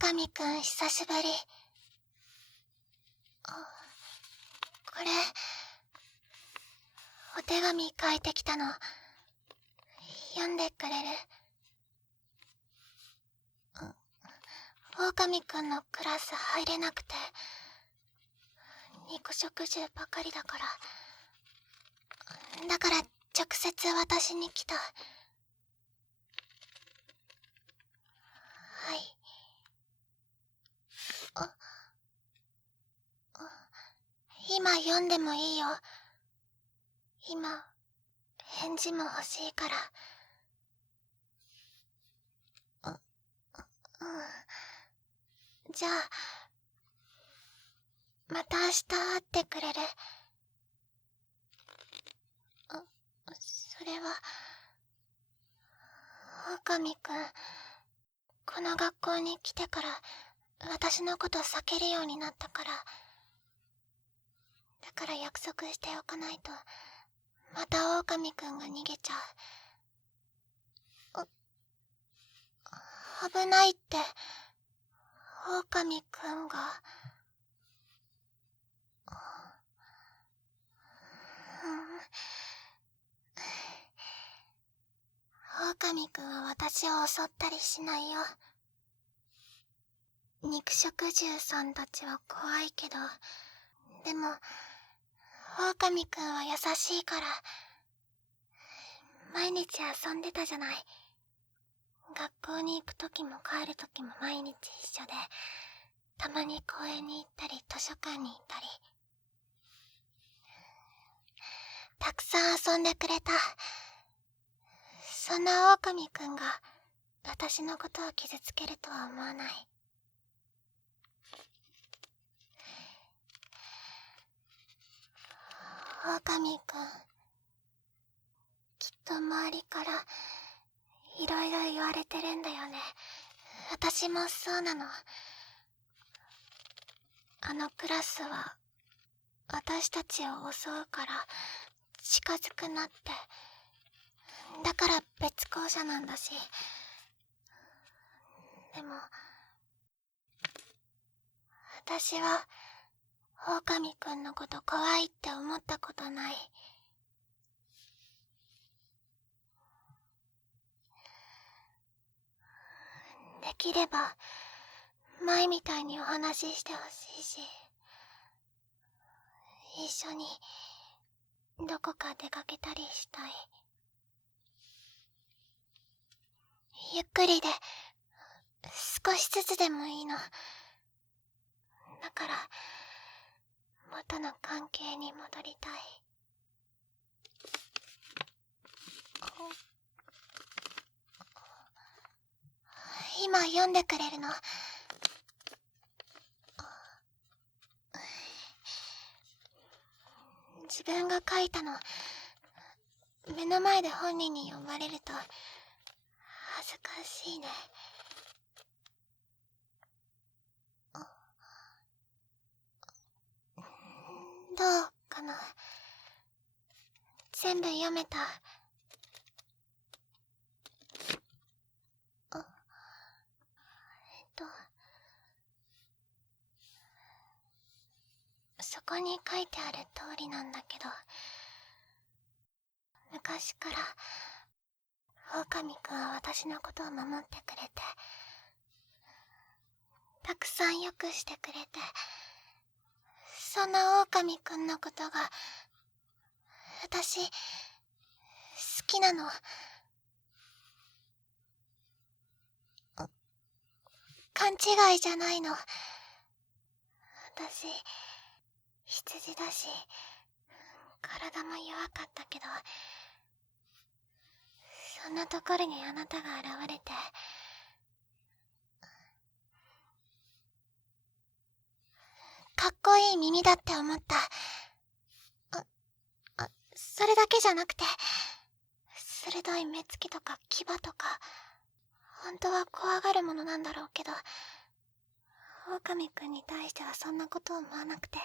狼くん久しぶり。これ、お手紙書いてきたの。読んでくれる？狼くんのクラス入れなくて、肉食獣ばかりだから。だから直接私に来た。はい。今読んでもいいよ。今、返事も欲しいから。じゃあ、また明日会ってくれる？それは、狼くん、この学校に来てから私のこと避けるようになったから。だから約束しておかないと、また狼くんが逃げちゃう。危ないって、狼くんが。狼くんは私を襲ったりしないよ。肉食獣さんたちは怖いけど、でも、狼くんは優しいから、毎日遊んでたじゃない。学校に行くときも帰るときも毎日一緒で、たまに公園に行ったり図書館に行ったり。たくさん遊んでくれた。そんな狼くんが私のことを傷つけるとは思わない。狼くん、きっと周りからいろいろ言われてるんだよね。私もそうなの。あのクラスは私たちを襲うから近づくなって。だから別校舎なんだし。でも私は狼くんのこと怖いって思ったことない。できれば前みたいにお話ししてほしいし、一緒にどこか出かけたりしたい。ゆっくりで少しずつでもいいの。だから元の関係に戻りたい。今読んでくれるの？自分が書いたの。目の前で本人に読まれると恥ずかしいね。どうかな？全部読めた？そこに書いてある通りなんだけど、昔から狼くんは私のことを守ってくれて、たくさんよくしてくれて、そんな狼くんのことが私好きなの。勘違いじゃないの。私羊だし体も弱かったけど、そんなところにあなたが現れて、かっこいい耳だって思った。それだけじゃなくて、鋭い目つきとか牙とか、本当は怖がるものなんだろうけど、狼くんに対してはそんなこと思わなくて。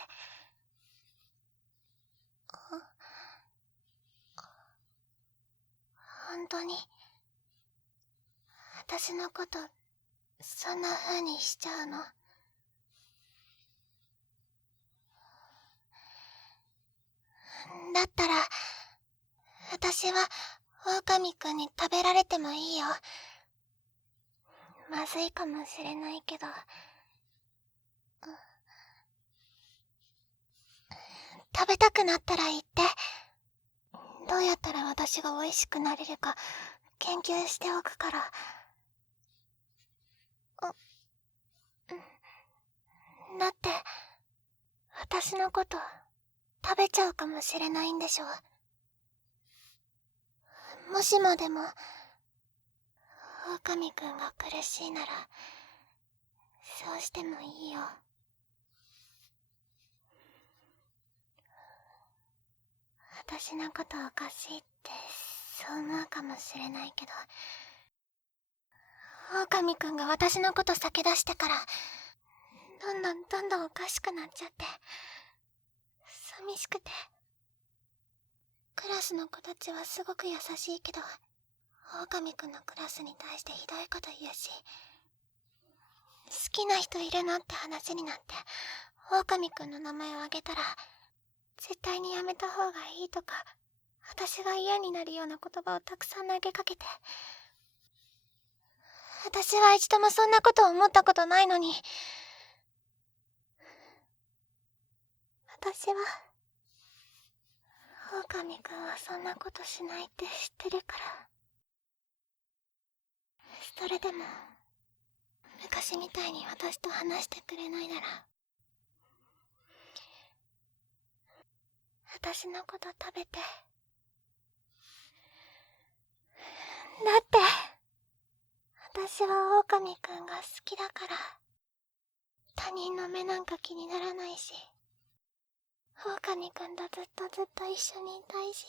本当に私のこと好そんな風にしちゃうの？だったら、私は狼くんに食べられてもいいよ。まずいかもしれないけど、食べたくなったら言って。どうやったら私が美味しくなれるか研究しておくから。だって私のこと食べちゃうかもしれないんでしょ。もしもでも狼くんが苦しいならそうしてもいいよ。私のことおかしいってそう思うかもしれないけど、狼くんが私のこと避け出してからどんどんおかしくなっちゃって、寂しくて。クラスの子たちはすごく優しいけど、狼くんのクラスに対してひどいこと言うし、好きな人いるのって話になって、狼くんの名前を挙げたら絶対にやめた方がいいとか、私が嫌になるような言葉をたくさん投げかけて、私は一度もそんなことを思ったことないのに。私は狼くんはそんなことしないって知ってるから。それでも昔みたいに私と話してくれないなら、私のこと食べて。だって私は狼くんが好きだから。他人の目なんか気にならないし、狼くんとずっと一緒にいたいし。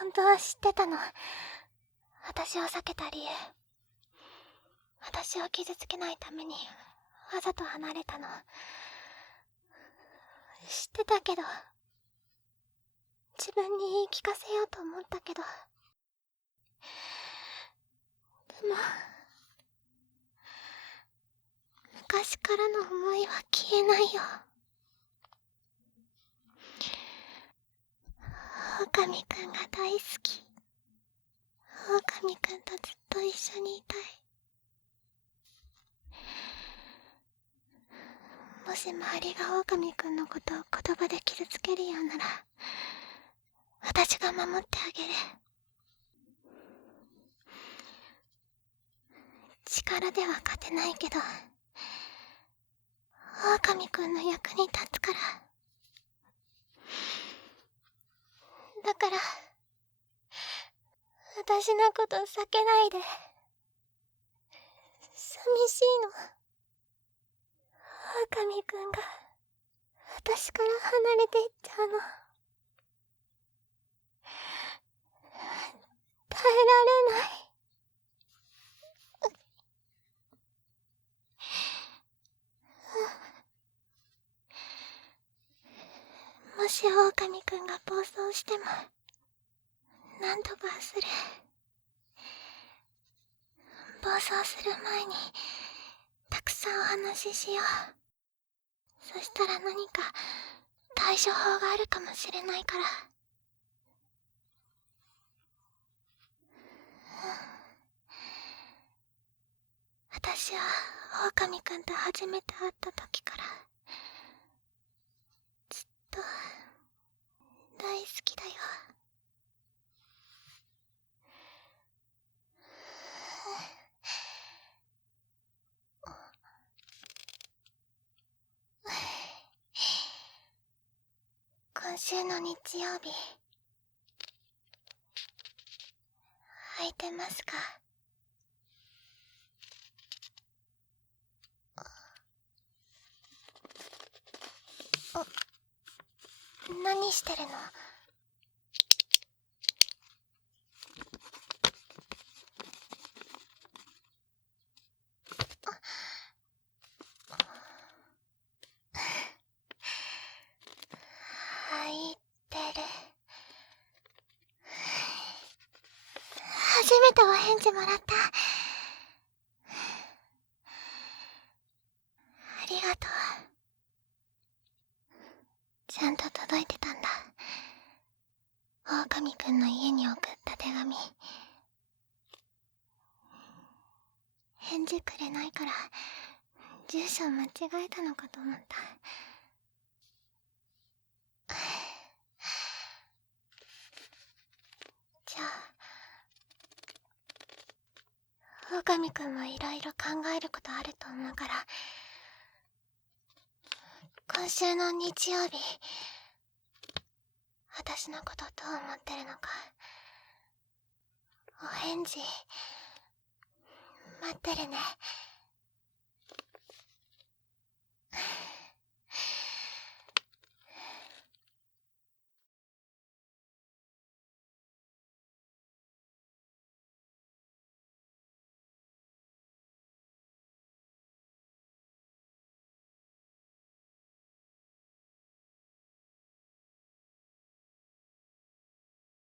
本当は知ってたの、私を避けた理由。私を傷つけないためにわざと離れたの知ってたけど、自分に言い聞かせようと思ったけど、でも昔からの思いは消えないよ。狼くんが大好き。狼くんとずっと一緒にいたい。もし周りが狼くんのことを言葉で傷つけるようなら、私が守ってあげる。力では勝てないけど、狼くんの役に立つから。だから私のこと避けないで。寂しいの。狼くんが私から離れていっちゃうの。耐えられない。もし狼くんが暴走してもなんとかする。暴走する前にたくさんお話ししよう。そしたら何か対処法があるかもしれないから。私は狼くんと初めて会った時からずっと大好きだよ。今週の日曜日空いてますか？何してるの？空いてる。初めてお返事もらった。ありがとう。ちゃんと届いてたんだ。狼くんの家に送った手紙。返事くれないから住所間違えたのかと思った。じゃあ狼くんもいろいろ考えることあると思うから、今週の日曜日私のことどう思ってるのかお返事待ってるね。